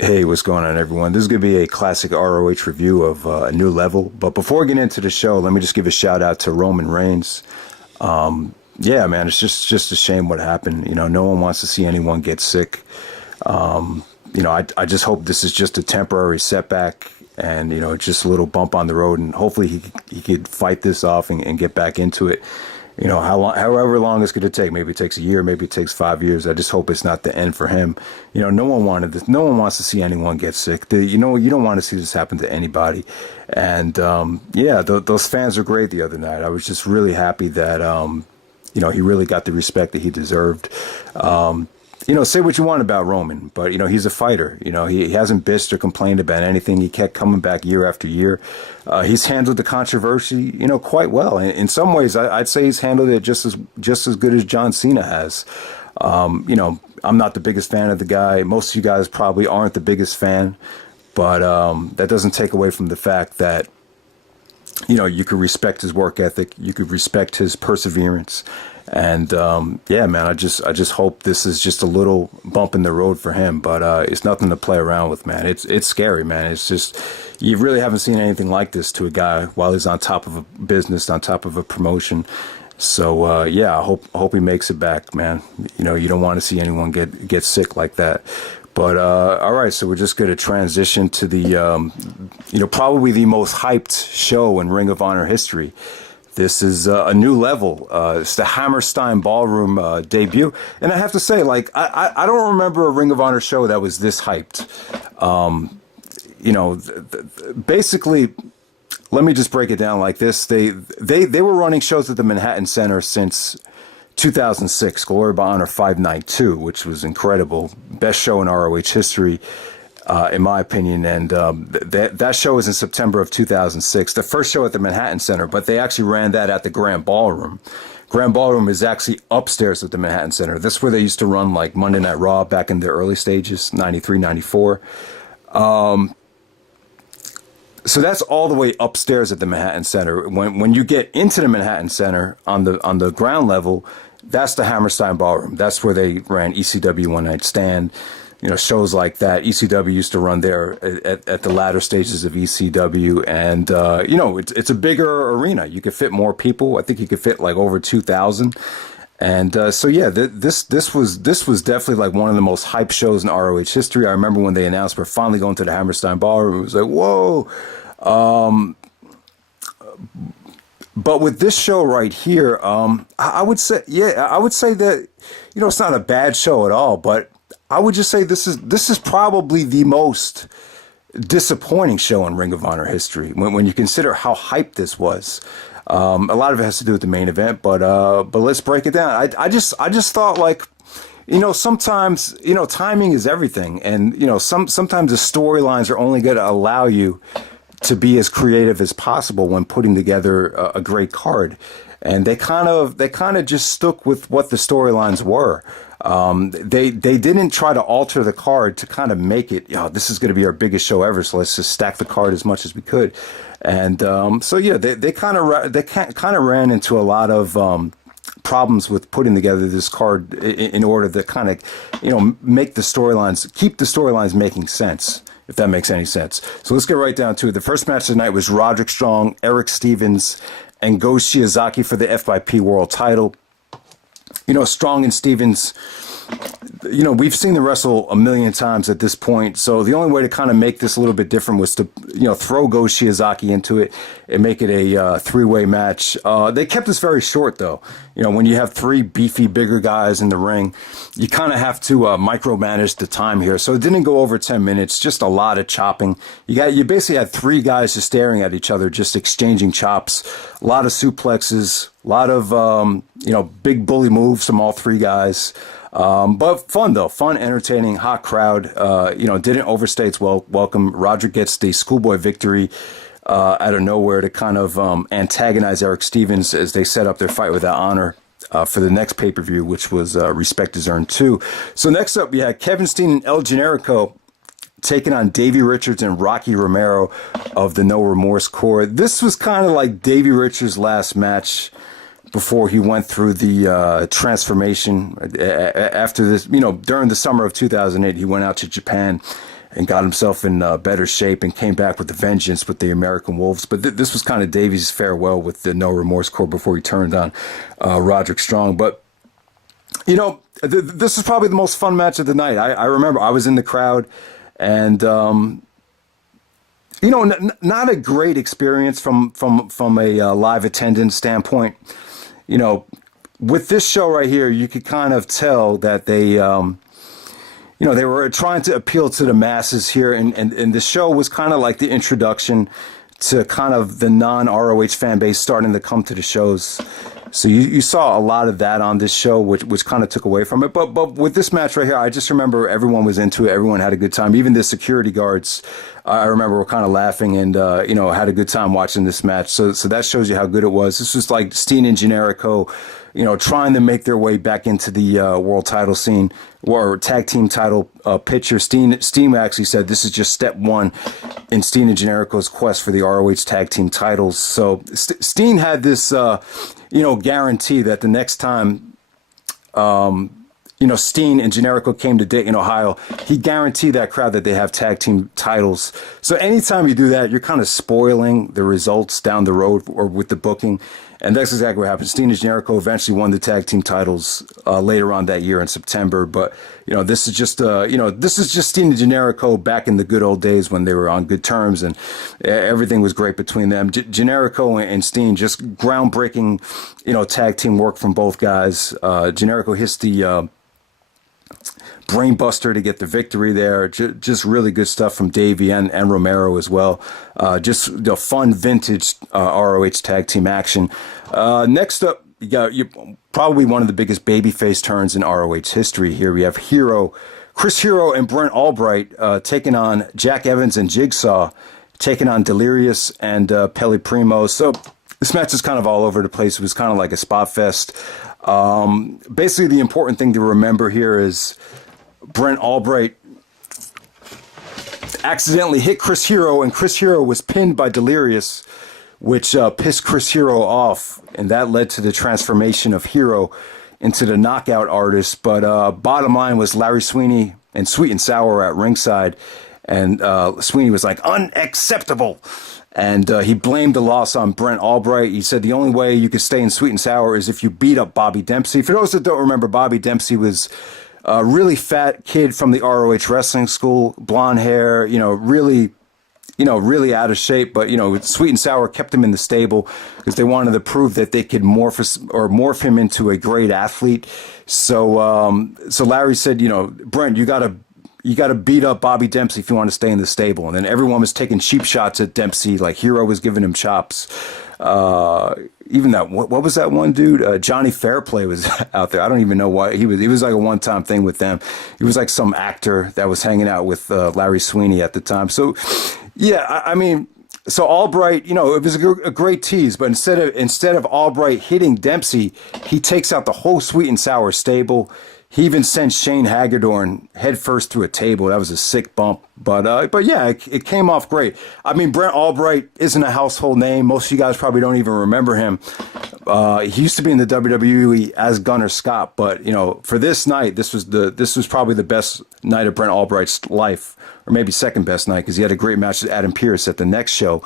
Hey, what's going on, everyone? This is going to be a classic ROH review of A New Level. But before we get into the show, let me just give a shout out to Roman Reigns. Yeah, man, it's just a shame what happened. You know, no one wants to see anyone get sick. You know, I just hope this is just a temporary setback and, you know, just a little bump on the road. And hopefully he could fight this off and get back into it. You know, however long it's going to take. Maybe it takes a year, maybe it takes 5 years. I just hope it's not the end for him. You know, no one wanted this. No one wants to see anyone get sick. You know, you don't want to see this happen to anybody. And, yeah, those fans were great the other night. I was just really happy that, you know, he really got the respect that he deserved. You know, say what you want about Roman, but, you know, he's a fighter. You know, he hasn't bitched or complained about anything. He kept coming back year after year. He's handled the controversy, you know, quite well. In some ways, I'd say he's handled it just as good as John Cena has. You know, I'm not the biggest fan of the guy. Most of you guys probably aren't the biggest fan, but that doesn't take away from the fact that, you know, you could respect his work ethic. You could respect his perseverance. And, yeah, man, I just hope this is just a little bump in the road for him, but, it's nothing to play around with, man. It's scary, man. It's just, you really haven't seen anything like this to a guy while he's on top of a business, on top of a promotion. So, yeah, I hope he makes it back, man. You know, you don't want to see anyone get sick like that. But, all right, so we're just going to transition to the, you know, probably the most hyped show in Ring of Honor history. This is A New Level. It's the Hammerstein Ballroom debut. And I have to say, like, I don't remember a Ring of Honor show that was this hyped. You know, basically, let me just break it down like this. They were running shows at the Manhattan Center since 2006, Glory by Honor 592, which was incredible. Best show in ROH history. In my opinion, and that show was in September of 2006, the first show at the Manhattan Center, but they actually ran that at the Grand Ballroom. Grand Ballroom is actually upstairs at the Manhattan Center. That's where they used to run like Monday Night Raw back in the early stages, 93, 94. So that's all the way upstairs at the Manhattan Center. When you get into the Manhattan Center on the ground level, that's the Hammerstein Ballroom. That's where they ran ECW One Night Stand. You know, shows like that. ECW used to run there at the latter stages of ECW, and you know, it's a bigger arena. You could fit more people. I think you could fit like over 2,000. And so yeah, this was definitely like one of the most hyped shows in ROH history. I remember when they announced we're finally going to the Hammerstein Ballroom. It was like, whoa. But with this show right here, I would say that, you know, it's not a bad show at all, but I would just say this is probably the most disappointing show in Ring of Honor history when you consider how hyped this was. A lot of it has to do with the main event, but let's break it down. I just thought, like, you know, sometimes, you know, timing is everything, and you know, sometimes the storylines are only going to allow you to be as creative as possible when putting together a great card. And they kind of just stuck with what the storylines were. They didn't try to alter the card to kind of make it, you know, this is going to be our biggest show ever, so let's just stack the card as much as we could. And so yeah, they kind of ran into a lot of problems with putting together this card in order to kind of, you know, keep the storylines making sense, if that makes any sense. So let's get right down to it. The first match tonight was Roderick Strong, Erick Stevens, and Go Shiozaki for the FIP World title. You know, Strong and Stevens, you know, we've seen them wrestle a million times at this point. So the only way to kind of make this a little bit different was to, you know, throw Go Shiozaki into it and make it a three-way match. They kept this very short, though. You know, when you have three beefy, bigger guys in the ring, you kind of have to micromanage the time here. So it didn't go over 10 minutes, just a lot of chopping. You basically had three guys just staring at each other, just exchanging chops, a lot of suplexes, a lot of, you know, big bully moves from all three guys. But fun, though. Fun, entertaining, hot crowd. You know, didn't overstay its welcome. Roderick gets the schoolboy victory out of nowhere to kind of antagonize Erick Stevens as they set up their fight without honor for the next pay-per-view, which was Respect is Earned 2. So next up, we had Kevin Steen and El Generico taking on Davey Richards and Rocky Romero of the No Remorse Corps. This was kind of like Davey Richards' last match before he went through the transformation. After this, you know, during the summer of 2008, he went out to Japan and got himself in better shape and came back with a vengeance with the American Wolves. But this was kind of Davey's farewell with the No Remorse Corps before he turned on Roderick Strong. But, you know, this is probably the most fun match of the night. I remember I was in the crowd, and, you know, not a great experience from a live attendance standpoint. You know, with this show right here, you could kind of tell that they, you know, they were trying to appeal to the masses here, and the show was kind of like the introduction to kind of the non-ROH fan base starting to come to the shows. So you saw a lot of that on this show, which kind of took away from it. But with this match right here, I just remember everyone was into it. Everyone had a good time. Even the security guards, I remember, were kind of laughing and, you know, had a good time watching this match. So that shows you how good it was. This was like Steen and Generico, you know, trying to make their way back into the world title scene or tag team title picture. Steen actually said this is just step one in Steen and Generico's quest for the ROH tag team titles. So Steen had this, you know, guarantee that the next time, you know, Steen and Generico came to Dayton, Ohio, he guaranteed that crowd that they have tag team titles. So anytime you do that, you're kind of spoiling the results down the road or with the booking. And that's exactly what happened. Steen and Generico eventually won the tag team titles later on that year in September. But, you know, this is just, you know, this is just Steen and Generico back in the good old days when they were on good terms and everything was great between them. Generico and Steen, just groundbreaking, you know, tag team work from both guys. Generico hits the brainbuster to get the victory there. Just really good stuff from Davey and Romero as well. Just the fun vintage ROH tag team action. Next up, you got probably one of the biggest babyface turns in ROH history here. We have Chris Hero and Brent Albright taking on Jack Evans and Jigsaw, taking on Delirious and Pelle Primeau. So this match is kind of all over the place. It was kind of like a spot fest. Basically, the important thing to remember here is Brent Albright accidentally hit Chris Hero, and Chris Hero was pinned by Delirious, which pissed Chris Hero off, and that led to the transformation of Hero into the knockout artist. But bottom line was Larry Sweeney and Sweet and Sour at ringside, and Sweeney was like, unacceptable. And he blamed the loss on Brent Albright. He said the only way you could stay in Sweet and Sour is if you beat up Bobby Dempsey. For those that don't remember, Bobby Dempsey was a really fat kid from the ROH wrestling school, blonde hair, you know, really out of shape. But, you know, Sweet and Sour kept him in the stable because they wanted to prove that they could morph him into a great athlete. So Larry said, you know, Brent, you got to beat up Bobby Dempsey if you want to stay in the stable. And then everyone was taking cheap shots at Dempsey, like Hero was giving him chops. Even that, what was that one dude? Johnny Fairplay was out there. I don't even know why. He was like a one-time thing with them. He was like some actor that was hanging out with Larry Sweeney at the time. So, yeah, I mean, so Albright, you know, it was a great tease, but instead of Albright hitting Dempsey, he takes out the whole Sweet and Sour stable. He even sent Shane Hagedorn headfirst through a table. That was a sick bump. But yeah, it came off great. I mean, Brent Albright isn't a household name. Most of you guys probably don't even remember him. He used to be in the WWE as Gunner Scott. But, you know, for this night, this was probably the best night of Brent Albright's life, or maybe second best night, because he had a great match with Adam Pearce at the next show.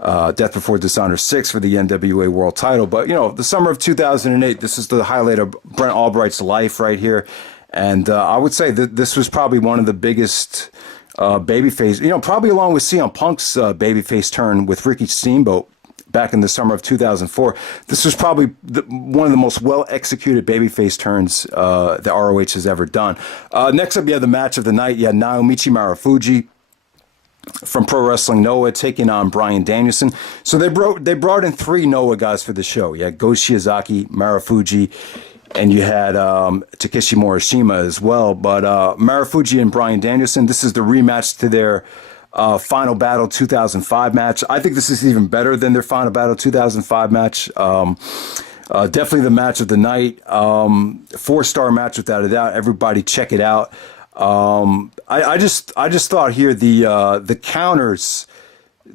Death Before Dishonor 6 for the NWA World Title. But, you know, the summer of 2008, this is the highlight of Brent Albright's life right here. And I would say that this was probably one of the biggest babyface, you know, probably along with CM Punk's babyface turn with Ricky Steamboat back in the summer of 2004. This was probably one of the most well-executed babyface turns that ROH has ever done. Next up, you have the match of the night. You had Naomichi Marufuji from Pro Wrestling Noah taking on Bryan Danielson. So they brought in 3 Noah guys for the show. You had Go Shiozaki, Marufuji, and you had Takeshi Morishima as well. But Marufuji and Bryan Danielson, this is the rematch to their Final Battle 2005 match. I think this is even better than their Final Battle 2005 match. Definitely the match of the night. 4-star match without a doubt. Everybody check it out. I just thought here the counters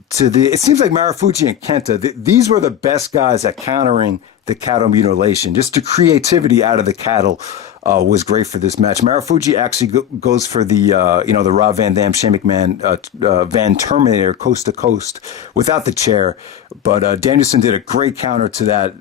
to it seems like Marufuji and Kenta, these were the best guys at countering the cattle mutilation, just the creativity out of the cattle. was great for this match. Marufuji actually goes for the the Rob Van Dam, Shane McMahon, Van Terminator coast to coast without the chair, but Danielson did a great counter to that,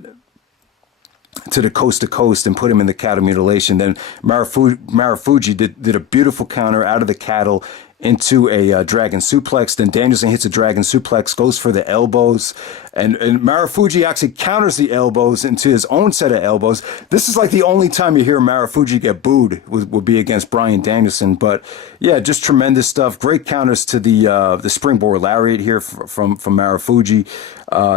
to the coast to coast, and put him in the cattle mutilation. Then Marufuji did a beautiful counter out of the cattle into a dragon suplex. Then Danielson hits a dragon suplex, goes for the elbows, and Marufuji actually counters the elbows into his own set of elbows. This is like the only time you hear Marufuji get booed would be against Bryan Danielson. But yeah, just tremendous stuff. Great counters to the springboard lariat here from Marufuji.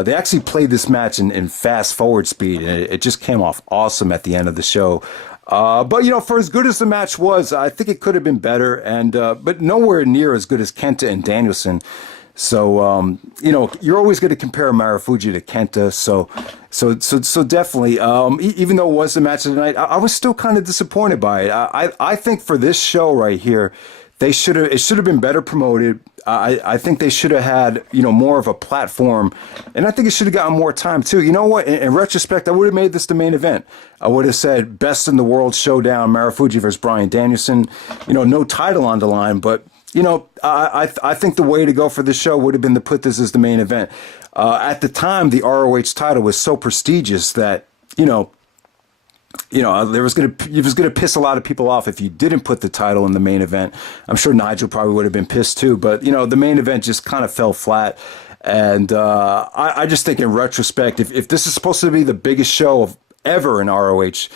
They actually played this match in fast forward speed, and it just came off awesome at the end of the show. But for as good as the match was, I think it could have been better, and but nowhere near as good as Kenta and Danielson. So you're always going to compare Marufuji to Kenta. So definitely, even though it was the match of the night, I was still kind of disappointed by it. I think for this show right here, it should have been better promoted. I think they should have had, more of a platform, and I think it should have gotten more time too. You know what? In retrospect, I would have made this the main event. I would have said best in the world showdown, Marufuji versus Bryan Danielson. No title on the line, but I think the way to go for this show would have been to put this as the main event. At the time, the ROH title was so prestigious that it was gonna piss a lot of people off if you didn't put the title in the main event. I'm sure Nigel probably would have been pissed too, but the main event just kind of fell flat. And I just think in retrospect, if this is supposed to be the biggest show ever in ROH,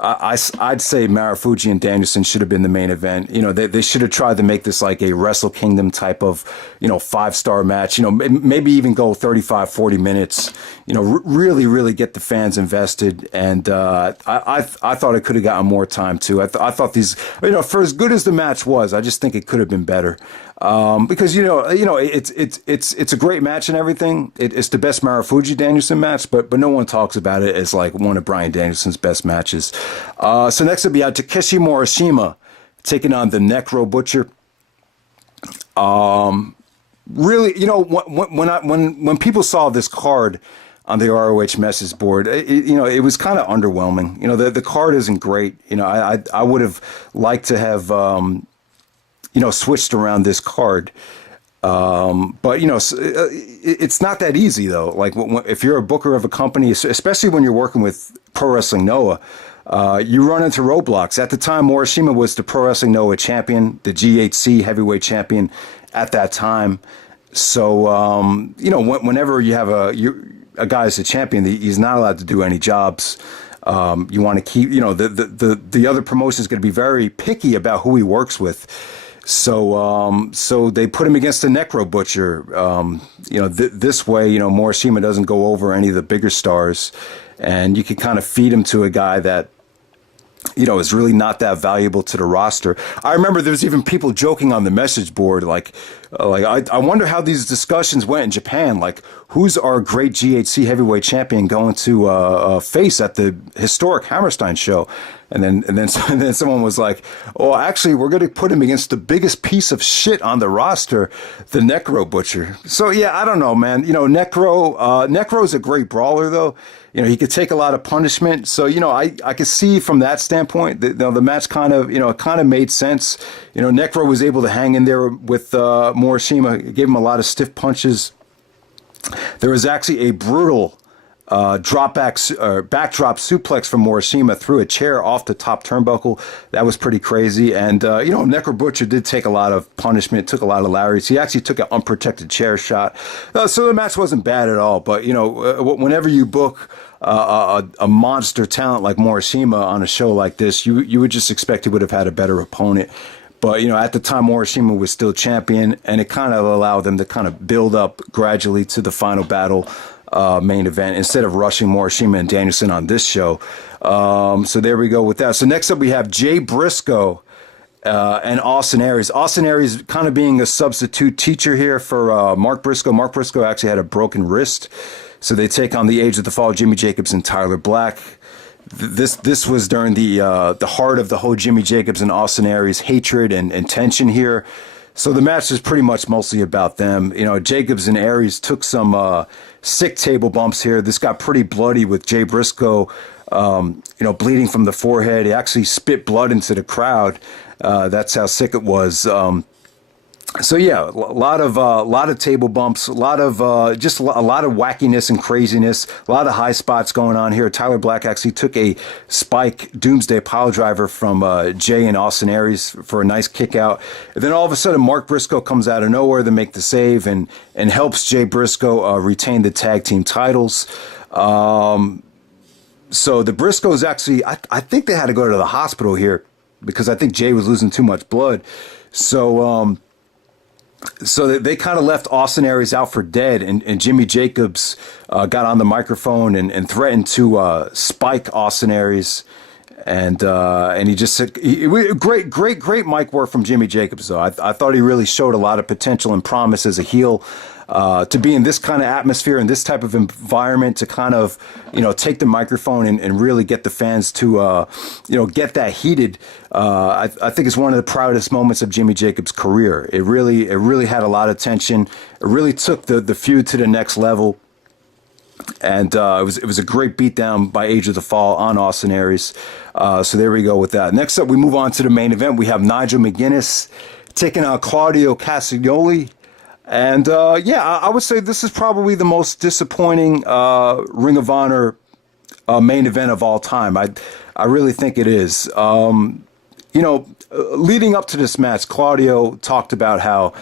I'd say Marufuji and Danielson should have been the main event. They should have tried to make this like a Wrestle Kingdom type of, 5-star match, maybe even go 35, 40 minutes, really, really get the fans invested. And I thought it could have gotten more time too. I thought these, for as good as the match was, I just think it could have been better. Because it's a great match and everything. It's the best Marufuji Danielson match, but no one talks about it as like one of Bryan Danielson's best matches. So next up we have Takeshi Morishima taking on the Necro Butcher. Really, when people saw this card on the ROH message board, it was kind of underwhelming. The card isn't great. I would have liked to have switched around this card. But it's not that easy though. Like if you're a booker of a company, especially when you're working with Pro Wrestling Noah, you run into roadblocks. At the time, Morishima was the Pro Wrestling Noah champion, the GHC heavyweight champion at that time. So, whenever you have a guy as a champion, he's not allowed to do any jobs. You want to keep, the other promotion is going to be very picky about who he works with. So they put him against the Necro Butcher. This way, Morishima doesn't go over any of the bigger stars, and you can kind of feed him to a guy that, is really not that valuable to the roster. I remember there was even people joking on the message board, like I wonder how these discussions went in Japan. Like, who's our great GHC heavyweight champion going to face at the historic Hammerstein show? And then someone was like, "Oh, actually, we're going to put him against the biggest piece of shit on the roster, the Necro Butcher." So yeah, I don't know, man. Necro's a great brawler, though. He could take a lot of punishment. So I could see from that standpoint that the match kind of made sense. Necro was able to hang in there with Morishima, gave him a lot of stiff punches. There was actually a brutal backdrop suplex from Morishima through a chair off the top turnbuckle. That was pretty crazy. And, Necro Butcher did take a lot of punishment, took a lot of lariats. He actually took an unprotected chair shot. So the match wasn't bad at all. But, whenever you book a monster talent like Morishima on a show like this, you would just expect he would have had a better opponent. But, at the time, Morishima was still champion, and it kind of allowed them to kind of build up gradually to the final battle main event instead of rushing Morishima and Danielson on this show. So there we go with that. So next up we have Jay Briscoe and Austin Aries. Austin Aries kind of being a substitute teacher here for Mark Briscoe. Mark Briscoe actually had a broken wrist. So they take on the Age of the Fall, Jimmy Jacobs and Tyler Black. This was during the heart of the whole Jimmy Jacobs and Austin Aries hatred and tension here. So the match is pretty much mostly about them. Jacobs and Aries took some sick table bumps here. This got pretty bloody with Jay Briscoe bleeding from the forehead. He actually spit blood into the crowd. That's how sick it was. So yeah, a lot of table bumps, a lot of wackiness and craziness, a lot of high spots going on here. Tyler Black actually took a spike Doomsday pile driver from Jay and Austin Aries for a nice kick out. And then all of a sudden, Mark Briscoe comes out of nowhere to make the save and helps Jay Briscoe retain the tag team titles. So the Briscoes actually, I think they had to go to the hospital here because I think Jay was losing too much blood. So they kind of left Austin Aries out for dead, and Jimmy Jacobs got on the microphone and threatened to spike Austin Aries, and he just said, great mic work from Jimmy Jacobs though. I thought he really showed a lot of potential and promise as a heel. To be in this kind of atmosphere and this type of environment, to kind of, take the microphone and really get the fans to, get that heated. I think it's one of the proudest moments of Jimmy Jacobs' career. It really had a lot of tension. It really took the feud to the next level. And it was a great beatdown by Age of the Fall on Austin Aries. So there we go with that. Next up, we move on to the main event. We have Nigel McGuinness taking on Claudio Castagnoli. And I would say this is probably the most disappointing Ring of Honor main event of all time. I really think it is. Leading up to this match, Claudio talked about how,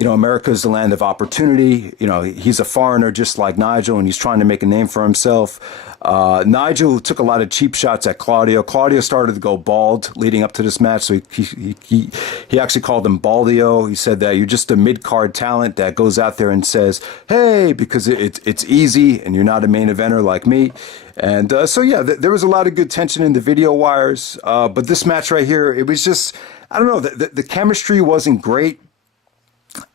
America is the land of opportunity. He's a foreigner just like Nigel, and he's trying to make a name for himself. Nigel took a lot of cheap shots at Claudio. Claudio started to go bald leading up to this match, so he actually called him Baldio. He said that you're just a mid-card talent that goes out there and says, hey, because it's easy and you're not a main eventer like me. And there was a lot of good tension in the video wires. But this match right here, it was just, I don't know, the chemistry wasn't great.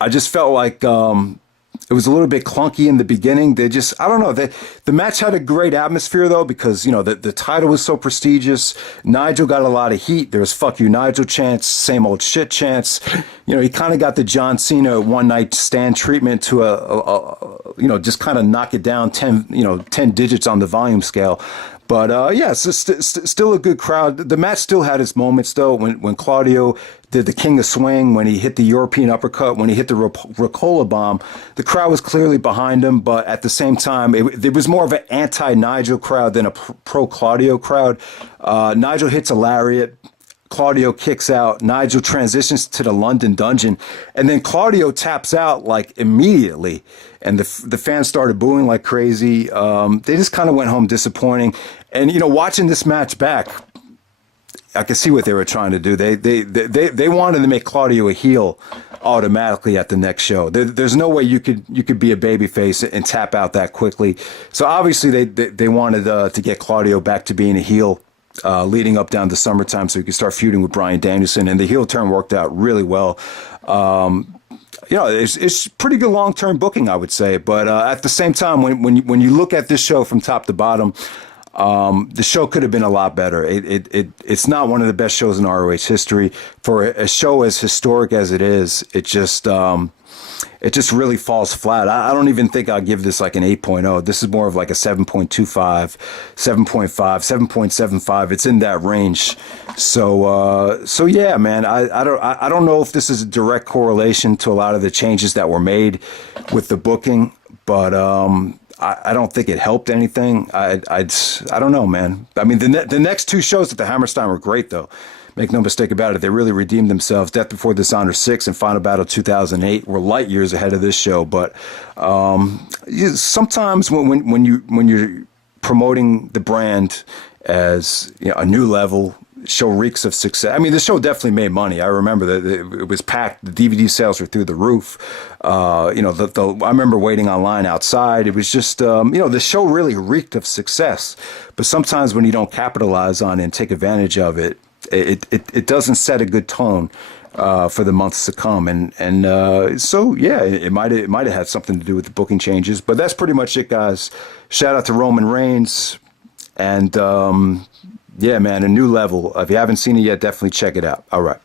I just felt like it was a little bit clunky in the beginning. I don't know. The match had a great atmosphere, though, because, the title was so prestigious. Nigel got a lot of heat. There was fuck you, Nigel chants, same old shit chants. He kind of got the John Cena one night stand treatment to just kind of knock it down 10 digits on the volume scale. But it's still a good crowd. The match still had its moments, though, when Claudio did the King of Swing, when he hit the European uppercut, when he hit the Ricola bomb. The crowd was clearly behind him, but at the same time, it was more of an anti-Nigel crowd than a pro-Claudio crowd. Nigel hits a lariat. Claudio kicks out. Nigel transitions to the London Dungeon, and then Claudio taps out like immediately, and the fans started booing like crazy. They just kind of went home disappointing. And watching this match back, I could see what they were trying to do. They wanted to make Claudio a heel automatically at the next show. There's no way you could be a babyface and tap out that quickly. So obviously they wanted to get Claudio back to being a heel. Leading up down to summertime, so he could start feuding with Bryan Danielson, and the heel turn worked out really well. It's pretty good long-term booking, I would say. But at the same time, when you look at this show from top to bottom, the show could have been a lot better. It's not one of the best shows in ROH history. For a show as historic as it is, it just really falls flat. I don't even think I'll give this like an 8.0. This is more of like a 7.25, 7.5, 7.75. It's in that range. So yeah, man, I don't know if this is a direct correlation to a lot of the changes that were made with the booking, but I don't think it helped anything. I don't know, man. I mean, the next two shows at the Hammerstein were great, though. Make no mistake about it. They really redeemed themselves. Death Before Dishonor 6 and Final Battle 2008 were light years ahead of this show. But sometimes when you're promoting the brand as a new level, show reeks of success. I mean, the show definitely made money. I remember that it was packed. The DVD sales were through the roof. I remember waiting online outside. It was just, the show really reeked of success. But sometimes when you don't capitalize on it and take advantage of it, it doesn't set a good tone for the months to come, so yeah, it might have had something to do with the booking changes. But that's pretty much it, guys. Shout out to Roman Reigns, and yeah, man, a new level. If you haven't seen it yet, definitely check it out. All right.